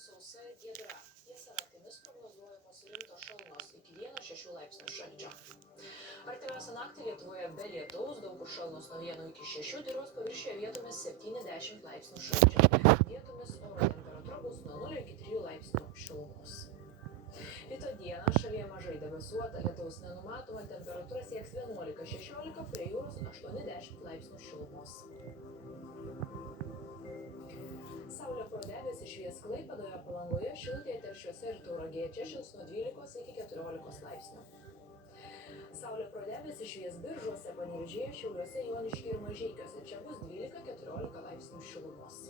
sausa giedra. Tiesa, naktimis prognozuojamos rimtos šalnos iki 1-6 laipsnių šalčio. Artimiausią naktį Lietuvoje be lietaus, daug kur šalnos nuo 1 iki 6, dirvos paviršiuje vietomis 7-10 laipsnių šalčio. Vietomis oro temperatūra bus nuo 0 iki 3 laipsnių šilumos. Rytoj dieną šalyje mažai debesuota, lietaus nenumatoma, temperatūra sieks 11-16, prie jūros 8-10 laipsnių šilumos. Saulė pro debesį švies Klaipėdoje, Palangoje, Šilutėje, Telšiuose ir Tauragėje. Čia šils nuo 12 iki 14 laipsnių. Saulė pro debesį švies Biržuose, Panevėžyje, Šiauliuose, Joniškyje ir Mažeikiuose. Čia bus 12-14 laipsnių šilumos.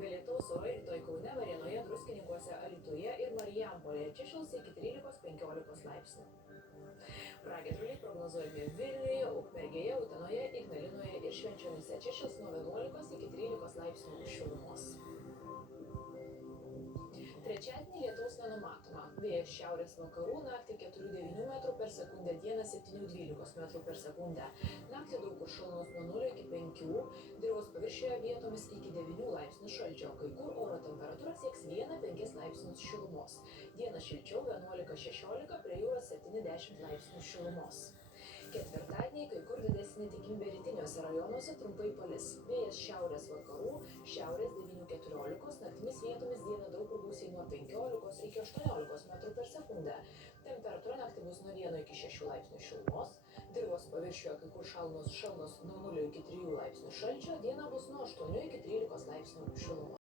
Be lietaus orai rytoj Kaune, Varėnoje, Druskininkuose, Alytuje ir Marijampolėje. Čia šils iki 13-15 laipsnių. Pragiedruliai prognozuojami Vilniuje, Ukmergėje, Utenoje, Ignalinoje ir Švenčionyse. Čia šils nuo 11 iki 13 laipsnių šilumos. Trečiadienį lietaus nenumatoma. Vėjas šiaurės vakarų, naktį 4-9 metrų per sekundę, dieną 7-12 metrų per sekundę. Naktį daug kur šalnos nuo 0 iki 5, dirvos paviršiuje vietomis iki 9 laipsnių šalčio, kai kur oro temperatūra sieks 1-5 laipsnius šilumos. Dieną šilčiau 11-16, prie jūros 7-10 laipsnių šilumos. Ketvirtadienį kai kur didesnė tikimybė rytiniuose rajonuose, trumpai palis. Vėjas šiaurės vakarų, šiaurės 9-14, naktimis vietomis dieną daug kur gūsiai nuo 15 iki 18 metrų per sekundę. Temperatūra naktį bus nuo 1 iki 6 laipsnių šilumos, dirvos paviršiuje kai kur šalnos nuo 0 iki 3 laipsnių šalčio, dieną bus nuo 8 iki 13 laipsnių šilumos.